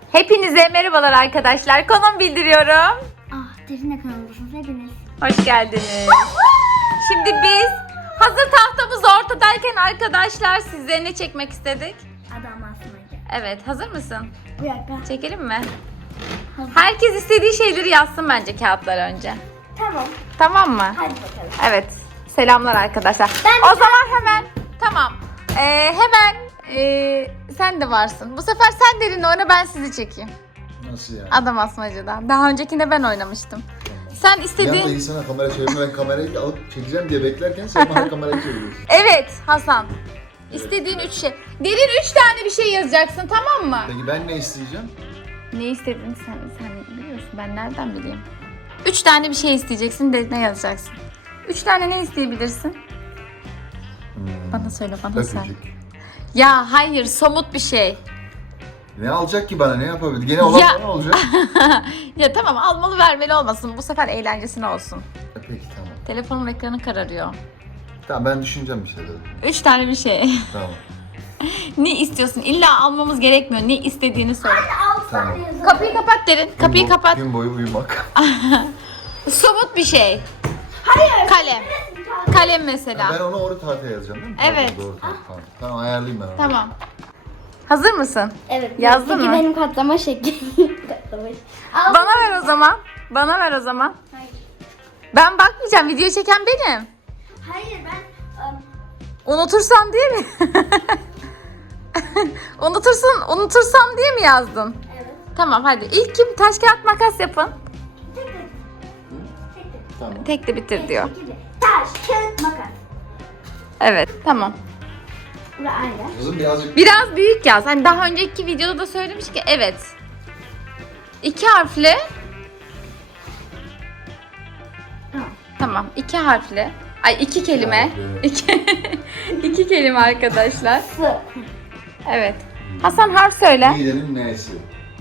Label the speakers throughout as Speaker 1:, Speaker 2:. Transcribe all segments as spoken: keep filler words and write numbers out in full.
Speaker 1: Hepinize merhabalar arkadaşlar. Konum bildiriyorum.
Speaker 2: Ah, Defne kanalındasınız hepiniz.
Speaker 1: Hoş geldiniz. Şimdi biz hazır tahtamız ortadayken arkadaşlar sizlere ne çekmek istedik?
Speaker 2: Adam asmacı.
Speaker 1: Evet, hazır mısın?
Speaker 2: Bir dakika.
Speaker 1: Çekelim mi?
Speaker 2: Hazır.
Speaker 1: Herkes istediği şeyleri yazsın bence kağıtlara önce.
Speaker 2: Tamam.
Speaker 1: Tamam mı?
Speaker 2: Hadi bakalım.
Speaker 1: Evet. Selamlar arkadaşlar.
Speaker 2: Ben
Speaker 1: o zaman hemen tamam. Ee, hemen ee, sen de varsın. Bu sefer sen derin oyna, ben sizi çekeyim.
Speaker 3: Nasıl yani?
Speaker 1: Adam asmacıdan. Daha öncekinde ben oynamıştım. Sen
Speaker 3: Bir anda
Speaker 1: istediğin...
Speaker 3: insana kamera çevirme, ben kamerayı alıp çekeceğim diye beklerken sen bana kamerayı çeviriyorsun.
Speaker 1: Evet Hasan. İstediğin üç şey. Derin üç tane bir şey yazacaksın, tamam mı?
Speaker 3: Peki ben ne isteyeceğim?
Speaker 1: Ne istedin sen? Sen biliyorsun, ben nereden bileyim? Üç tane bir şey isteyeceksin, de ne yazacaksın? Üç tane ne isteyebilirsin?
Speaker 3: Hmm.
Speaker 1: Bana söyle, bana sen.
Speaker 3: Öpücük.
Speaker 1: Ya hayır, somut bir şey.
Speaker 3: Ne alacak ki bana, ne yapabilir? Gene olan
Speaker 1: Ya.
Speaker 3: bana olacak.
Speaker 1: Ya tamam, almalı vermeli olmasın. Bu sefer eğlencesine olsun.
Speaker 3: E Peki tamam.
Speaker 1: Telefonun ekranı kararıyor.
Speaker 3: Tamam ben düşüneceğim bir şeyler.
Speaker 1: Üç tane bir şey.
Speaker 3: Tamam.
Speaker 1: Ne istiyorsun? İlla almamız gerekmiyor. Ne istediğini söyle.
Speaker 2: Altı
Speaker 3: Tamam.
Speaker 2: tane yazalım.
Speaker 1: Kapıyı kapat derin. Kapıyı
Speaker 3: Gün bo-
Speaker 1: kapat.
Speaker 3: Gün boyu uyumak.
Speaker 1: Somut bir şey.
Speaker 2: Hayır.
Speaker 1: Kalem. Kalem mesela.
Speaker 3: Ben onu orada tahtaya yazacağım değil mi?
Speaker 1: Evet.
Speaker 3: Pardon, doğru, tamam, tamam. Tamam ayarlayayım ben onu.
Speaker 1: Tamam. Hazır mısın?
Speaker 2: Evet.
Speaker 1: Yazdın
Speaker 2: Peki
Speaker 1: mı?
Speaker 2: benim katlama şeklim. katlama şekli. Altı-
Speaker 1: Bana ver o zaman. Bana ver o zaman.
Speaker 2: Hayır.
Speaker 1: Ben bakmayacağım. Videoyu çeken benim.
Speaker 2: Hayır ben... ım,
Speaker 1: Unutursan diye mi? Unutursun, unutursam diye mi yazdın?
Speaker 2: evet.
Speaker 1: Tamam hadi. İlk kim? Taş kağıt makas yapın.
Speaker 2: Tek tek. Tek tek.
Speaker 3: Tamam.
Speaker 1: Tek de bitir diyor.
Speaker 2: İki, bir. Taş, kağıt, makas.
Speaker 1: Evet tamam.
Speaker 2: Ve aynı.
Speaker 3: Kızım birazcık...
Speaker 1: Biraz büyük yaz. Hani daha önceki videoda da söylemiş ki evet. İki harfli.
Speaker 2: Tamam.
Speaker 1: Tamam. iki harfli. Ay iki kelime.
Speaker 3: harfli.
Speaker 1: İki, iki kelime arkadaşlar.
Speaker 2: Sı.
Speaker 1: Evet. Hasan harf söyle.
Speaker 3: Midenin nesi?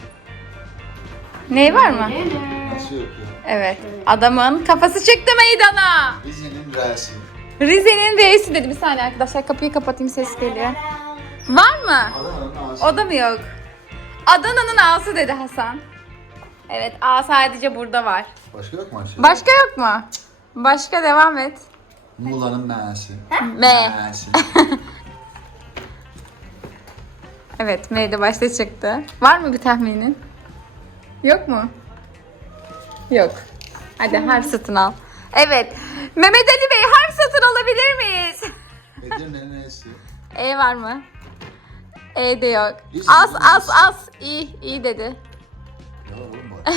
Speaker 1: Ney var mı?
Speaker 3: Nasıl yok ya?
Speaker 1: Evet. Adamın kafası çıktı meydana.
Speaker 3: Rize'nin r'si.
Speaker 1: Rize'nin R'si dedi. Bir saniye arkadaşlar, kapıyı kapatayım, ses geliyor. Var mı?
Speaker 3: Adana'nın a'sı.
Speaker 1: O da mı yok? Adana'nın A'sı dedi Hasan. Evet, A sadece burada var.
Speaker 3: Başka yok mu aşağıda?
Speaker 1: Başka yok mu? Başka, devam et.
Speaker 3: Muğla'nın m'si.
Speaker 1: M.
Speaker 3: M'si.
Speaker 1: Evet, M de başta çıktı. Var mı bir tahminin? Yok mu? Yok. Hadi harf satın al. Evet. Mehmet Ali Bey, harf satın alabilir miyiz?
Speaker 3: Edirne'nin n'si.
Speaker 1: E var mı? E de yok.
Speaker 3: İzmir,
Speaker 1: As as
Speaker 3: İzmir.
Speaker 1: as. İyi, iyi dedi.
Speaker 3: Ya oğlum bak.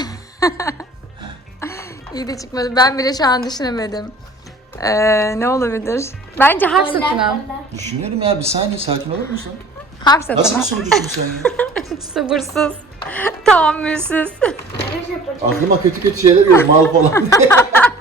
Speaker 1: İyi de çıkmadı. Ben bile şu an düşünemedim. Ee, ne olabilir? Bence harf satın al.
Speaker 3: Düşünüyorum ya, bir saniye sakin olur musun?
Speaker 1: Harf satın
Speaker 3: Nasıl
Speaker 1: al.
Speaker 3: bir sunucusun sen ya?
Speaker 1: Sabırsız. Tahammülsüz.
Speaker 3: Aklıma kötü kötü şeyler geliyor, mal falan diye.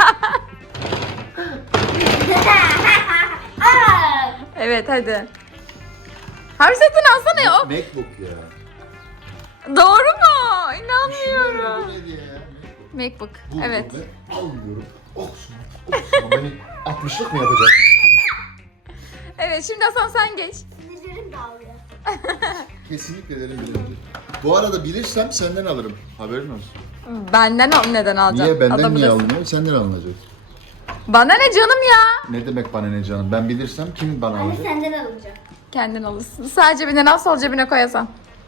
Speaker 1: Evet hadi. Harf satın alsana ya.
Speaker 3: Macbook ya.
Speaker 1: Doğru mu? İnanmıyorum.
Speaker 3: Bu ne diye ya?
Speaker 1: Macbook.
Speaker 3: Buldum
Speaker 1: Evet.
Speaker 3: ve alıyorum. Olsun. Olsun. Beni altmışlık mı yapacak?
Speaker 1: Evet, şimdi Hasan sen geç.
Speaker 2: Sinirlerim dağılıyor.
Speaker 3: Kesinlikle derim bilebilir. Bu arada bilirsem senden alırım. Haberin olsun.
Speaker 1: Benden al, neden alacağım?
Speaker 3: Niye? Benden
Speaker 1: Adamı
Speaker 3: niye
Speaker 1: da-
Speaker 3: alınıyor? Senden alınacak.
Speaker 1: Bana ne canım ya?
Speaker 3: Ne demek bana ne canım? Ben bilirsem kim bana
Speaker 2: Anne
Speaker 3: alacak?
Speaker 2: senden alacağım.
Speaker 1: Kendin alırsın. Sağ cebine al, sol cebine koyasan.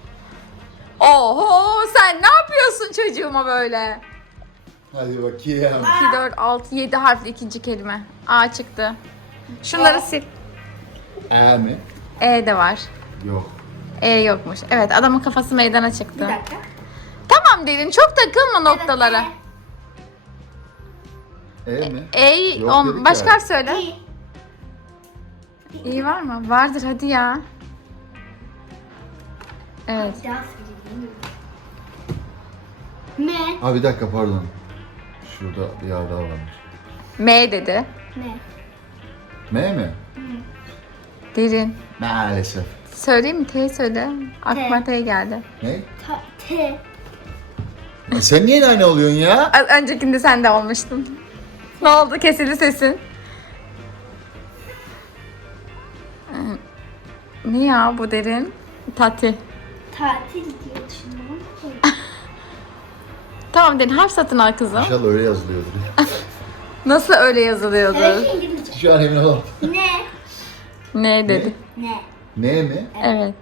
Speaker 1: Oho, sen ne yapıyorsun çocuğuma böyle?
Speaker 3: Hadi bakayım.
Speaker 1: iki, dört, altı, yedi harfli ikinci kelime. A çıktı. Şunları sil.
Speaker 3: E mi?
Speaker 1: E de var.
Speaker 3: Yok.
Speaker 1: E yokmuş. Evet, adamın kafası meydana
Speaker 2: Bir
Speaker 1: çıktı.
Speaker 2: dakika.
Speaker 1: Tamam derin, çok takılma noktalara.
Speaker 3: E mi?
Speaker 1: E'yi
Speaker 3: Yok
Speaker 1: on,
Speaker 3: dedik
Speaker 1: başka
Speaker 3: ya.
Speaker 1: harf söyle.
Speaker 2: İyi.
Speaker 1: İyi var mı? Vardır, hadi ya. Evet.
Speaker 2: Daha söyleyeyim. M.
Speaker 3: Ha bir dakika pardon. Şurada bir yer daha varmış.
Speaker 1: M dedi.
Speaker 2: M.
Speaker 3: M mi?
Speaker 1: Derin.
Speaker 3: Maalesef.
Speaker 1: Söyleyeyim mi? T söyle. Aklıma T geldi.
Speaker 3: Ne?
Speaker 2: Ta, T.
Speaker 3: E sen niye aynı oluyorsun ya?
Speaker 1: Az öncekinde sen de olmuştun. Ne oldu? Kesildi sesin. Ee, Ne ya bu derin? Tati.
Speaker 2: Tatil diye düşünüyorum.
Speaker 1: Tamam derin harf satın al kızım.
Speaker 3: İnşallah öyle yazılıyordur.
Speaker 1: Nasıl öyle yazılıyordu?
Speaker 2: Evet İngilizce.
Speaker 3: Şu an emin olamam.
Speaker 2: Ne?
Speaker 1: Ne dedi?
Speaker 2: Ne?
Speaker 3: Ne mi?
Speaker 1: Evet.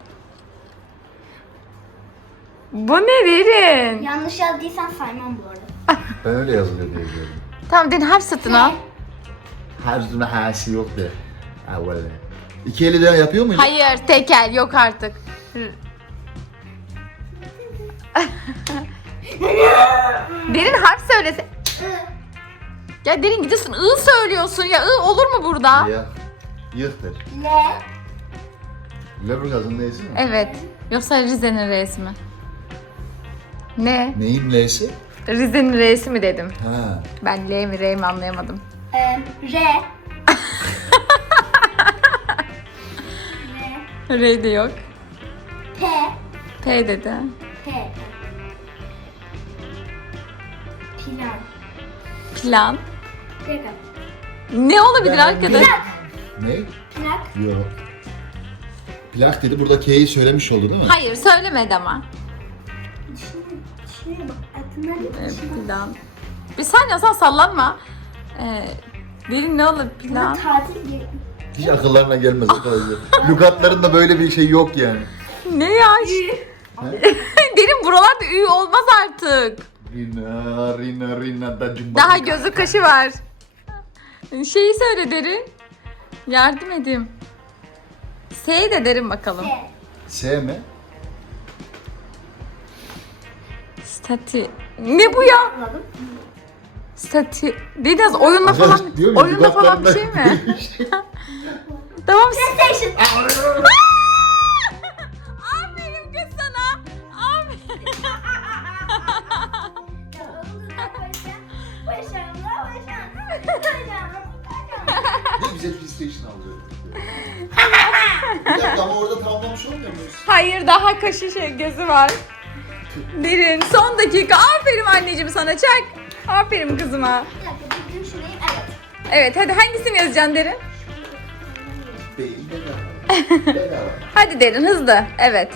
Speaker 1: Bu ne derin?
Speaker 2: Yanlış yazdıysan saymam bu arada.
Speaker 3: Ben öyle yazılıyor diye biliyorum.
Speaker 1: Tamam derin harf satın al.
Speaker 3: Her zaman hasi yok de. Ha böyle. İki eli de yapıyor muydu?
Speaker 1: Hayır tekel yok artık. Derin harf söylese. Ya derin gidiyorsun ı söylüyorsun ya ı olur mu burada?
Speaker 3: Ya. Yıhtır.
Speaker 2: Le.
Speaker 3: Leburgaz'ın neyse mi?
Speaker 1: Evet. Yoksa Rize'nin reisi mi? Ne?
Speaker 3: Neyin neyse?
Speaker 1: Rize'nin reisi mi dedim.
Speaker 3: Ha.
Speaker 1: Ben L mi R mi anlayamadım.
Speaker 2: E, re. re.
Speaker 1: R de yok.
Speaker 2: T.
Speaker 1: P dedi.
Speaker 2: T. Plan.
Speaker 1: Plan.
Speaker 2: Bir dakika.
Speaker 1: Ne olabilir
Speaker 3: Ben-
Speaker 1: arkadaş?
Speaker 2: Plak.
Speaker 3: Ne?
Speaker 2: Plak.
Speaker 3: Yok. Plak dedi. Burada K'yi söylemiş oldu değil mi?
Speaker 1: Hayır söylemedi ama.
Speaker 2: Düşünün. Düşünün bak. Aklımdan
Speaker 1: Ee,
Speaker 2: bir şey.
Speaker 1: plan. Bir saniye sen sallanma. Ee, derin ne olur
Speaker 2: Burada
Speaker 1: plan?
Speaker 2: tatil gibi.
Speaker 3: Hiç akıllarına gelmez arkadaşlar. Lügatlarında böyle bir şey yok yani.
Speaker 1: Ne ya? Derin buralarda ü olmaz artık.
Speaker 3: Rina, Rina, Rina da cumba.
Speaker 1: Daha gözü kaşı var. Şeyi söyle derin. Yardım edeyim. S'yi de derin bakalım.
Speaker 2: T.
Speaker 3: S mi?
Speaker 1: Stati. Ne bu ya?
Speaker 2: Anladım.
Speaker 1: Stati. Biraz oyunla falan.
Speaker 3: Arkadaş diyor mu,
Speaker 1: Oyunla falan bir şey
Speaker 3: lügatlarında
Speaker 1: mi?
Speaker 3: böyle bir şey.
Speaker 1: Tamam.
Speaker 2: PlayStation.
Speaker 1: Aferin kız sana. Aferin.
Speaker 3: Ne bize PlayStation alacak. Bir dakika ama orada tamamlamış olmuyor muyuz?
Speaker 1: Hayır daha kaşı şey gözü var. Derin son dakika. Aferin anneciğim sana çak. Aferin kızıma. Evet hadi hangisini yazacaksın Derin?
Speaker 3: Değil bedava. Bedava.
Speaker 1: Hadi Derin hızlı. Evet.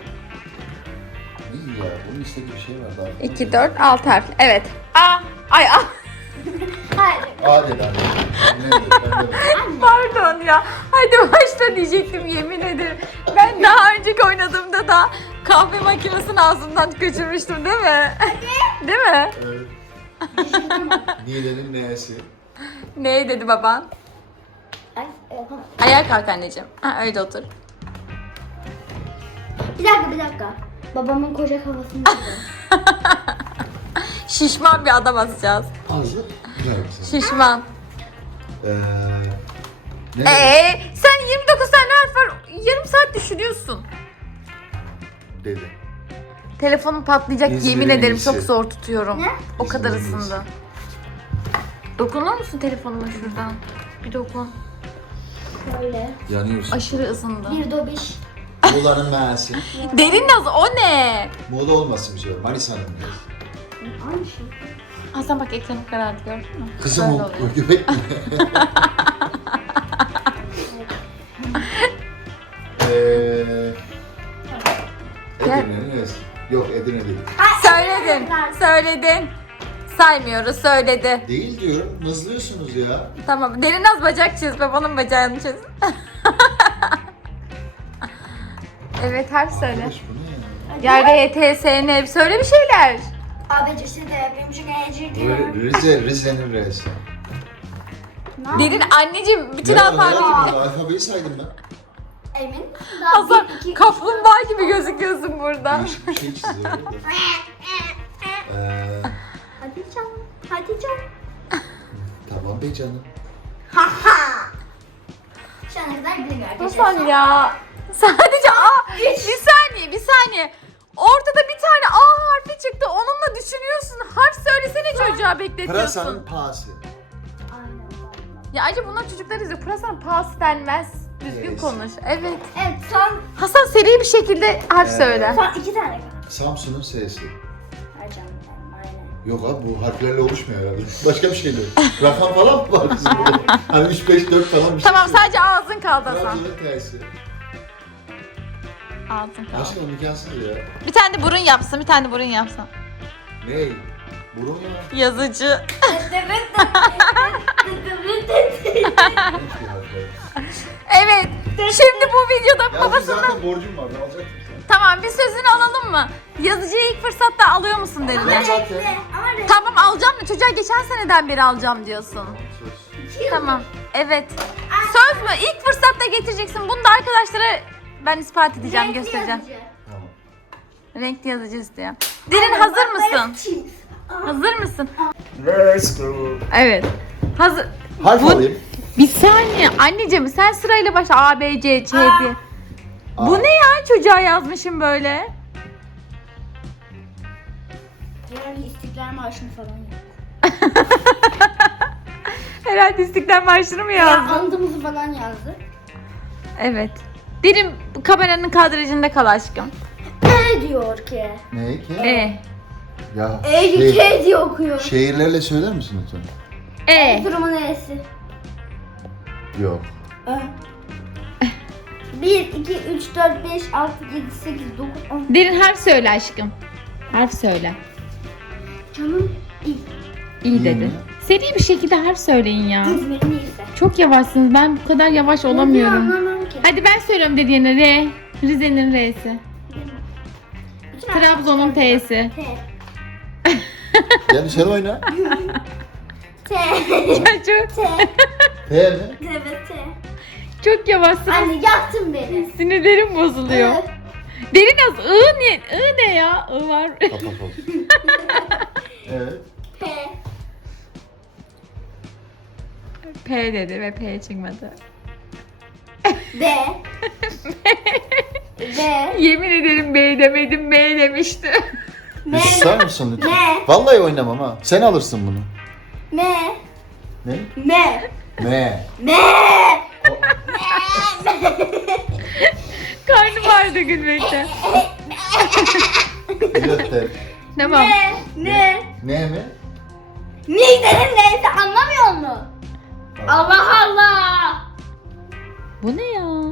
Speaker 3: İyi ya bunun istediği bir şey var daha.
Speaker 1: iki, dört, altı harf. Evet. A. Ay A.
Speaker 3: A dedi anne. Anne dedi, ben de-
Speaker 1: Pardon ya. Hadi başta diyecektim yemin ederim. Ben daha önceki oynadığımda da kahve makinesini ağzımdan kaçırmıştım değil mi? Değil mi?
Speaker 3: Evet. Niğde'nin neyesi?
Speaker 1: Ne dedi baban? Ayağa kalk anneciğim. Ha, öyle otur.
Speaker 2: Bir dakika bir dakika. Babamın koca kafasını
Speaker 1: Şişman bir adam asacağız.
Speaker 3: Ağzı güzel bir şey.
Speaker 1: Şişman.
Speaker 3: Ee, ne?
Speaker 1: Ee, sen yirmi dokuz tane harf var. Yarım saat düşünüyorsun.
Speaker 3: Dedi.
Speaker 1: Telefonum patlayacak
Speaker 3: İzmir'in
Speaker 1: yemin ederim
Speaker 3: iyisi.
Speaker 1: çok zor tutuyorum.
Speaker 2: Ne?
Speaker 1: O kadar
Speaker 3: İzmir'in iyisi.
Speaker 1: ısındı. Dokunur musun telefonuma şuradan? Bir dokun.
Speaker 2: Böyle.
Speaker 3: Yanıyorsun.
Speaker 1: Aşırı ısındı.
Speaker 2: Bir dobiş.
Speaker 3: Muğla'nın M'si.
Speaker 1: Derin naz o ne?
Speaker 3: Muğla olmasın bir şey var. Manisa'nın M'si.
Speaker 2: Aynı şey.
Speaker 1: Hasan bak ekranı karardı gördün mü?
Speaker 3: Kızım
Speaker 1: Böyle
Speaker 3: o
Speaker 1: oluyor.
Speaker 3: o göbek mi? Eee... Edirne'nin neyse. Yok Edirne değil.
Speaker 1: Söyledin. Söyledin. Saymıyoruz söyledi.
Speaker 3: Değil diyorum. Mızlıyorsunuz ya.
Speaker 1: Tamam. Derin az bacak çiz. Babanın bacağını çiz. Evet harf söyle.
Speaker 3: Arkadaş bu ne ya?
Speaker 1: Ya R, T, S, N. Söyle bir şeyler.
Speaker 2: Abecisi de yumuşak ayıcık.
Speaker 3: R- Rize, Rize'nin R'si.
Speaker 1: Derin anneciğim bütün
Speaker 3: Ne var, ne
Speaker 1: alfabeyi.
Speaker 3: yapayım ya? Alfabeyi saydım ben.
Speaker 2: Emin. Daha
Speaker 1: Hasan
Speaker 2: bir, iki,
Speaker 1: kaplumbağa gibi gözüküyorsun burada.
Speaker 3: Değişik bir şey çiziyorum da. Eee...
Speaker 2: Hadi canım. Hadi canım.
Speaker 3: Tamam be canım.
Speaker 2: Şu ana kadar bilmiyor arkadaşlar.
Speaker 1: Hasan ya. Sadece A. Bir saniye bir saniye. Ortada bir tane A harfi çıktı. Onunla düşünüyorsun. Harf söylesene çocuğa bekletiyorsun.
Speaker 3: Pırasanın pası.
Speaker 2: Aynen. vallahi.
Speaker 1: Ya ayrıca bunlar çocuklar izliyor. Pırasan pas denmez. Düzgün
Speaker 3: Yes.
Speaker 1: konuş. Evet.
Speaker 2: Evet son,
Speaker 1: Hasan seri bir şekilde harf
Speaker 3: Ee,
Speaker 1: söyle.
Speaker 2: son iki tane kaldı.
Speaker 3: Samsun'un S'si.
Speaker 2: Ercan. Aynen.
Speaker 3: Yok abi bu harflerle oluşmuyor herhalde. Başka bir şeyle. Rakam falan mı var bizim burada? Hani üç, beş, dört falan bir şey.
Speaker 1: Tamam sadece ağzın kaldı Hasan.
Speaker 3: Trabzon'un T'si.
Speaker 1: Ağzın kaldı.
Speaker 3: Aşkım imkansız ya.
Speaker 1: Bir tane de burun yapsın. Bir tane de burun yapsın.
Speaker 3: Ney? Burun ya.
Speaker 1: Yazıcı. Evet. Şimdi bu videoda
Speaker 3: Ya bu
Speaker 1: babasından...
Speaker 3: zaten borcum vardı alacaktım sana.
Speaker 1: Tamam bir sözünü alalım mı? Yazıcıyı ilk fırsatta alıyor musun Derin'e?
Speaker 3: Ama zaten.
Speaker 2: Ama renk-
Speaker 1: Tamam alacağım mı? Çocuğa geçen seneden beri alacağım diyorsun.
Speaker 3: Söz.
Speaker 2: iki yıl.
Speaker 1: Tamam. Evet. Söz mü? İlk fırsatta getireceksin. Bunu da arkadaşlara ben ispat edeceğim,
Speaker 2: Renkli
Speaker 1: göstereceğim.
Speaker 2: yazıcı.
Speaker 3: Tamam.
Speaker 1: Renkli yazıcı istiyor. Derin hazır mısın?
Speaker 2: Çiz.
Speaker 1: Hazır mısın?
Speaker 3: Let's go.
Speaker 1: Evet. Hazır.
Speaker 3: Harf
Speaker 1: Bu-
Speaker 3: alayım.
Speaker 1: Bir saniye. Anneciğim sen sırayla başla. A, B, C, C
Speaker 2: Aa.
Speaker 1: diye.
Speaker 3: Aa.
Speaker 1: Bu ne ya? Çocuğa yazmışım böyle.
Speaker 2: Yarın İstiklal Marşı'nı falan yap.
Speaker 1: Herhalde İstiklal Marşı'nı mı
Speaker 2: Ya
Speaker 1: yazdın?
Speaker 2: andımızı falan yazdı.
Speaker 1: Evet. Derin bu kameranın kadrajında kal aşkım.
Speaker 2: Ne diyor ki?
Speaker 3: Ne ki?
Speaker 1: E.
Speaker 3: Ya
Speaker 2: E
Speaker 3: şey,
Speaker 2: K diye okuyor.
Speaker 3: şehirlerle söyler misin lütfen?
Speaker 1: E.
Speaker 2: Durumun E'si.
Speaker 3: Yok.
Speaker 2: bir, iki, üç, dört, beş, altı, yedi, sekiz, dokuz, on.
Speaker 1: Derin harf söyle aşkım. Harf söyle.
Speaker 2: Canım İ.
Speaker 1: İyi
Speaker 3: İyi
Speaker 1: dedi.
Speaker 3: mi?
Speaker 1: Seri bir şekilde harf söyleyin ya.
Speaker 2: İzmir'in iyisi.
Speaker 1: Çok yavaşsınız. Ben bu kadar yavaş olamıyorum.
Speaker 2: Anlamam ki.
Speaker 1: Hadi ben söylüyorum dediğine R. Rize'nin R'si.
Speaker 2: Bütün
Speaker 1: Trabzon'un
Speaker 2: arkadaşlar-
Speaker 1: T'si.
Speaker 2: T.
Speaker 3: Yani sen oyna.
Speaker 2: T.
Speaker 1: Ya çok,
Speaker 2: T.
Speaker 3: P mi?
Speaker 2: Evet T.
Speaker 1: çok yavaşsınız.
Speaker 2: Anne yaktın beni.
Speaker 1: Sinirlerim bozuluyor.
Speaker 2: Evet.
Speaker 1: Derin az. I ne? I ne ya? I var.
Speaker 3: Kapat olsun. Evet.
Speaker 2: P.
Speaker 1: P dedi ve P çıkmadı.
Speaker 2: D. D.
Speaker 1: Yemin ederim B demedim, B demişti.
Speaker 2: M.
Speaker 3: Susar mısın lütfen?
Speaker 2: Ne?
Speaker 3: Vallahi oynamam ha. Sen alırsın bunu.
Speaker 2: M.
Speaker 3: Ne?
Speaker 2: M.
Speaker 3: M.
Speaker 2: M.
Speaker 1: Karnım ağrıdı gülmekten.
Speaker 3: Göster.
Speaker 1: Tamam.
Speaker 2: Ne? Ne?
Speaker 3: Ne mi?
Speaker 2: Nidenin neyse anlamıyor musun? Allah Allah.
Speaker 1: Bu ne ya?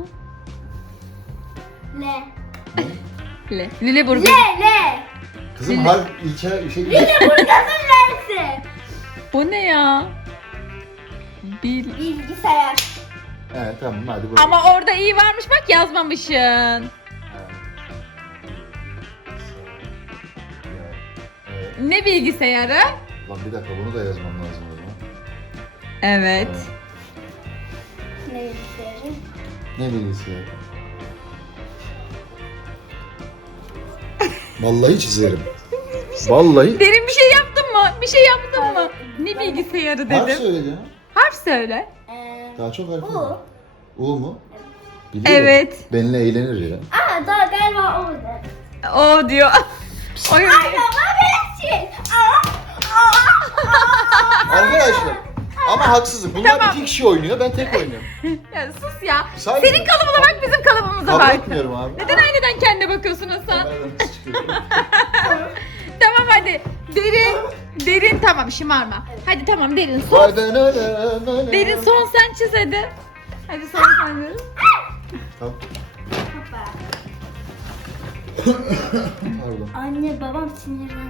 Speaker 2: Le.
Speaker 1: Le. Lüleburgaz.
Speaker 2: Le le.
Speaker 3: Kızım harf ilçe şey
Speaker 2: Lüleburgaz'ın L'si.
Speaker 1: Bu ne ya? Bil.
Speaker 2: Bilgisayar.
Speaker 3: Evet tamam hadi buyur.
Speaker 1: Ama orada iyi varmış bak yazmamışsın.
Speaker 3: Evet. Evet.
Speaker 1: Ne bilgisayarı?
Speaker 3: Lan bir dakika bunu da yazmam lazım o zaman.
Speaker 1: Evet.
Speaker 2: Ne bilgisayarı?
Speaker 3: Ne bilgisayarı? Vallahi çizerim. Vallahi.
Speaker 1: Derin bir şey yaptın mı? Bir şey yaptın mı? Ne bilgisayarı
Speaker 3: Harf
Speaker 1: dedim.
Speaker 3: söyle canım.
Speaker 1: Harf söyle.
Speaker 2: Ee,
Speaker 3: Daha çok harf
Speaker 2: U.
Speaker 3: var. U mu? Biliyorum.
Speaker 1: Evet.
Speaker 3: Benimle eğlenir ya.
Speaker 2: Aa daha galiba o da.
Speaker 1: O diyor. Oyun.
Speaker 2: Ay baba benimsin. Aa, aa,
Speaker 3: Arkadaşlar ama haksızlık. Bunlar
Speaker 1: Tamam.
Speaker 3: iki kişi oynuyor, ben tek oynuyorum.
Speaker 1: Ya sus ya.
Speaker 3: Saygı.
Speaker 1: Senin kalıbına bak bizim kalıbımıza
Speaker 3: Kabul
Speaker 1: bak.
Speaker 3: etmiyorum abi.
Speaker 1: Neden aynıdan kendine bakıyorsunuz sen?
Speaker 3: Kameradan kız çıkıyor.
Speaker 1: Tamam hadi. Derin. Derin tamam şımarma. Hadi tamam derin son.
Speaker 3: Vay ben ölem, ölem.
Speaker 1: Derin son sen çiz hadi. Hadi son sen çiz.
Speaker 3: Tamam.
Speaker 2: Hoppa.
Speaker 3: Pardon.
Speaker 2: Anne babam sinirlen.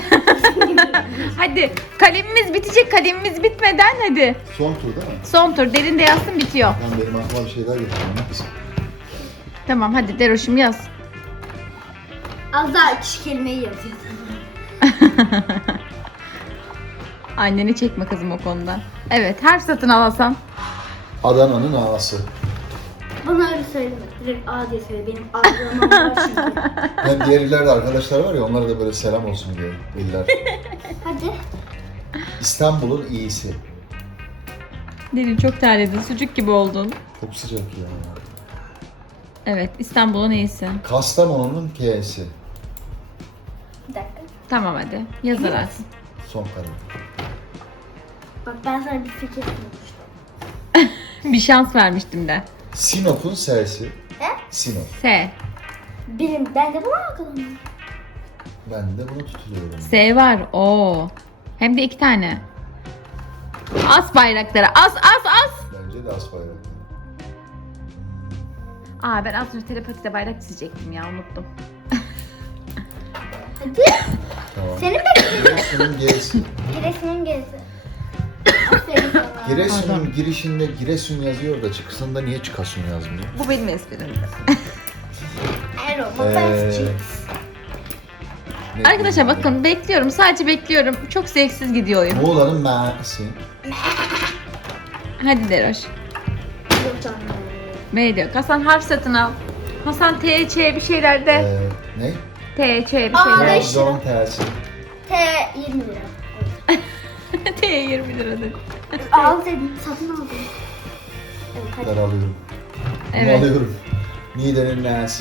Speaker 1: Hadi kalemimiz bitecek kalemimiz bitmeden hadi.
Speaker 3: Son tur değil mi?
Speaker 1: Son tur derin de yazsın bitiyor.
Speaker 3: Lan benim aklıma bir şeyler geliyor.
Speaker 1: Tamam hadi Deroş'um yaz.
Speaker 2: Az daha iki kelimeyi yazıyor.
Speaker 1: Anneni çekme kızım o konuda. Evet harf satın al Hasan.
Speaker 3: Adana'nın ağası.
Speaker 2: Bana öyle söyleme. Direkt A diye söyle. Benim ağlamam var çünkü.
Speaker 3: Hem diğerlerde arkadaşlar var ya onlara da böyle selam olsun diye diller.
Speaker 2: Hadi.
Speaker 3: İstanbul'un iyisi.
Speaker 1: Derin çok terledin sucuk gibi oldun.
Speaker 3: Çok sıcak ya.
Speaker 1: Evet İstanbul'un iyisi.
Speaker 3: Kastamonu'nun K'si.
Speaker 2: Bir dakika.
Speaker 1: Tamam hadi yazar artık.
Speaker 3: Son karar.
Speaker 2: Bak ben sana bir fikir sunmuştum.
Speaker 1: Bir şans vermiştim de.
Speaker 3: Sinop'un S'si.
Speaker 2: He?
Speaker 3: Sinop.
Speaker 1: S.
Speaker 2: Benim, ben de buna bakalım.
Speaker 3: Ben de bunu tutuluyorum.
Speaker 1: S var. Oo. Hem de iki tane. As bayrakları. As as as.
Speaker 3: Bence de as bayrak.
Speaker 1: Aa ben az önce telepatide bayrak çizecektim ya unuttum.
Speaker 2: Hadi.
Speaker 3: Tamam.
Speaker 2: Senin bekliyorsun.
Speaker 3: Giresun'un G'si.
Speaker 2: Giresun'un gezisi. Aferin sana.
Speaker 3: Giresun'un girişinde Giresun yazıyor da çıkışında niye Çıkasun yazmıyor?
Speaker 1: Bu benim esprim.
Speaker 2: Aroma
Speaker 3: Ee,
Speaker 2: Fast
Speaker 3: Ne
Speaker 1: Arkadaşlar
Speaker 3: diyeyim
Speaker 1: bakın bekliyorum. Sadece bekliyorum. Çok zevksiz gidiyor
Speaker 3: ya?
Speaker 1: oyun.
Speaker 3: Muğla'nın M'si.
Speaker 1: Hadi Deroş. M diyor. Hasan harf satın al. Hasan T, Ç bir şeyler de.
Speaker 3: Ee, ne?
Speaker 1: T, Ç bir
Speaker 2: Aa,
Speaker 1: şeyler.
Speaker 2: beş.
Speaker 3: Trabzon tersi.
Speaker 2: T yirmi lira.
Speaker 1: T yirmi lira dedi.
Speaker 2: Al dedim, satın aldım. Evet, hadi.
Speaker 3: Daralıyorum. Bunu
Speaker 1: Evet.
Speaker 3: alıyorum. Niğde'nin N'si.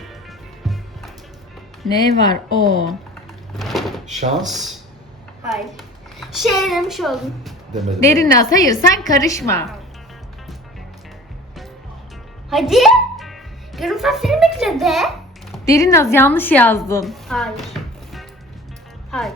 Speaker 1: Ne var o?
Speaker 3: Şans
Speaker 2: Hayır. Şey demiş oldum.
Speaker 3: demedim.
Speaker 1: Derin Naz, hayır sen karışma.
Speaker 2: Hadi. Görümsel seni bekledi.
Speaker 1: Derin Naz yanlış yazdın.
Speaker 2: Hayır. Hayır.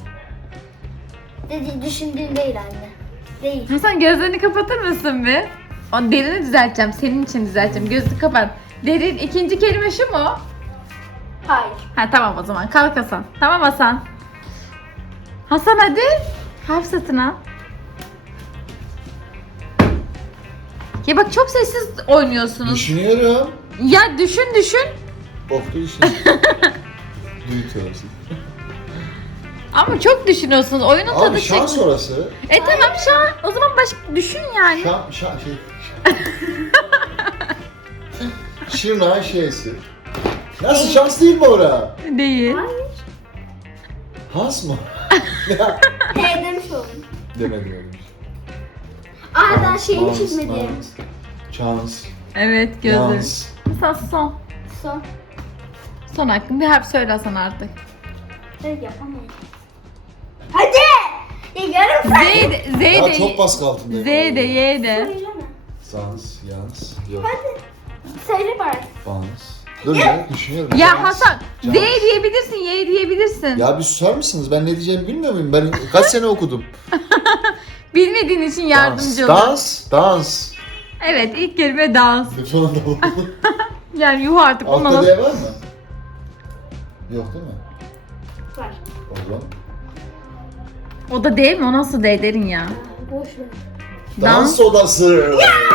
Speaker 2: Dedi, düşündüğün değil anne. Değil.
Speaker 1: Hasan gözlerini kapatır mısın bir? O derini düzelteceğim. Senin için düzelteceğim. Gözünü kapat. Derin ikinci kelime şu mu?
Speaker 2: Hayır.
Speaker 1: Ha tamam o zaman. Kalk Hasan. Tamam Hasan. Hasan hadi. Harf satın al. Ya bak çok sessiz oynuyorsunuz.
Speaker 3: Düşünüyorum.
Speaker 1: Ya düşün düşün.
Speaker 3: Boktu işin. Büyütüyorsun.
Speaker 1: Ama çok düşünüyorsunuz. Oyunun tadı
Speaker 3: Abi şans
Speaker 1: çıkmıyor.
Speaker 3: orası.
Speaker 1: E tamam şu an o zaman başka düşün yani.
Speaker 3: Şan, şan, şey. Şırnağın şeysi. Nasıl şans değil mi ora?
Speaker 1: Değil.
Speaker 2: Hayır.
Speaker 3: Hans mı?
Speaker 2: T demiş oldum.
Speaker 3: Demedim öyle bir şey.
Speaker 2: Aa ben şeyini
Speaker 3: Hans,
Speaker 2: çizmedim.
Speaker 3: Hans, Chans,
Speaker 1: Evet gözlerim.
Speaker 3: Yans.
Speaker 1: Hasan son.
Speaker 2: Son.
Speaker 1: Son hakkın. Bir harf söyle Hasan artık.
Speaker 2: Evet yapamam. Hadi. Ya yarım
Speaker 1: Z
Speaker 2: saat.
Speaker 1: de, Z
Speaker 3: Ya
Speaker 1: de,
Speaker 3: çok baskı altındayım.
Speaker 1: Z de, Y de.
Speaker 2: Söyleme.
Speaker 3: Sans, Yans, yok.
Speaker 2: Hadi. Söyle bari.
Speaker 3: Fans. Dur ya düşünüyorum.
Speaker 1: Ya
Speaker 3: Chans,
Speaker 1: Hasan Z
Speaker 3: Chans.
Speaker 1: diyebilirsin, Y diyebilirsin.
Speaker 3: Ya bir susar mısınız? Ben ne diyeceğimi bilmiyor muyum? Ben kaç sene okudum?
Speaker 1: Bilmediğin için yardımcı
Speaker 3: Dans,
Speaker 1: olur.
Speaker 3: dans, dans.
Speaker 1: Evet ilk kelime dans.
Speaker 3: Lütfen da oldu.
Speaker 1: Yani yuh artık
Speaker 3: Altta
Speaker 1: ona.
Speaker 3: D var mı? Yok değil mi?
Speaker 2: Var.
Speaker 3: O zaman.
Speaker 1: O da değil mi? O nasıl D derin ya?
Speaker 2: Boş ver.
Speaker 3: Dans odası.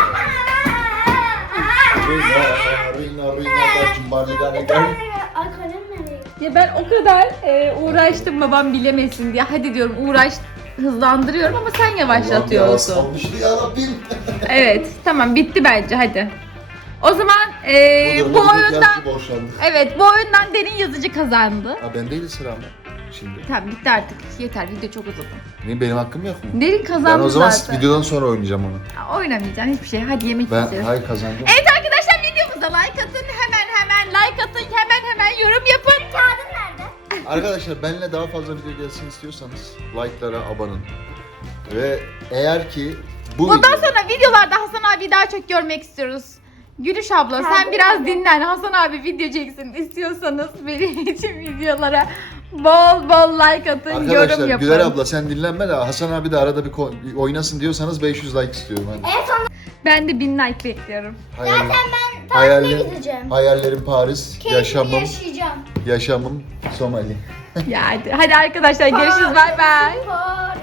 Speaker 3: Rina, Rina, Rina, kaçın bari gane gel.
Speaker 2: Ay kalem nereye?
Speaker 1: Ya ben o kadar e, uğraştım babam bilemesin diye. Hadi diyorum uğraş hızlandırıyorum ama sen yavaşlatıyorsun.
Speaker 3: Allah'ım ya, ya Rabbim.
Speaker 1: Evet tamam bitti bence hadi. O zaman e,
Speaker 3: Bu
Speaker 1: bu
Speaker 3: durumda bir
Speaker 1: oyundan
Speaker 3: yazıcı borçlandı.
Speaker 1: evet bu oyundan derin yazıcı kazandı.
Speaker 3: Ha bendeydi sıra mı? Şimdi.
Speaker 1: Tamam bitti artık yeter video çok uzadı.
Speaker 3: Benim, benim hakkım yok mu?
Speaker 1: Derin
Speaker 3: Ben
Speaker 1: kazandı
Speaker 3: o zaman
Speaker 1: zaten.
Speaker 3: videodan sonra oynayacağım onu.
Speaker 1: Oynamayacağım hiçbir şey hadi yemek
Speaker 3: Ben
Speaker 1: yiyeceğiz.
Speaker 3: hayır kazandım.
Speaker 1: Evet arkadaşlar videomuza like atın hemen hemen like atın hemen hemen yorum yapın.
Speaker 2: Kağıdın nerede?
Speaker 3: Arkadaşlar benimle daha fazla video gelsin istiyorsanız like'lara abanın. Ve eğer ki bu
Speaker 1: Bundan
Speaker 3: video-
Speaker 1: sonra videolarda Hasan abi daha çok görmek istiyoruz. Gülüş abla sen
Speaker 2: Tabii.
Speaker 1: biraz dinlen. Hasan abi video çeksin istiyorsanız benim için videolara bol bol like atın, yorum
Speaker 3: Arkadaşlar
Speaker 1: yapın.
Speaker 3: Güler abla sen dinlenme de Hasan abi de arada bir, ko- bir oynasın diyorsanız beş yüz like istiyorum hadi.
Speaker 2: En son
Speaker 1: Ben de bin like bekliyorum.
Speaker 3: Hayalim,
Speaker 2: zaten ben tatile
Speaker 3: hayalim,
Speaker 2: gideceğim.
Speaker 3: hayallerim Paris,
Speaker 2: Keyifli
Speaker 3: yaşamım,
Speaker 2: yaşayacağım.
Speaker 3: yaşamım Somali.
Speaker 1: Ya hadi, hadi arkadaşlar görüşürüz bay bay.
Speaker 2: Bye.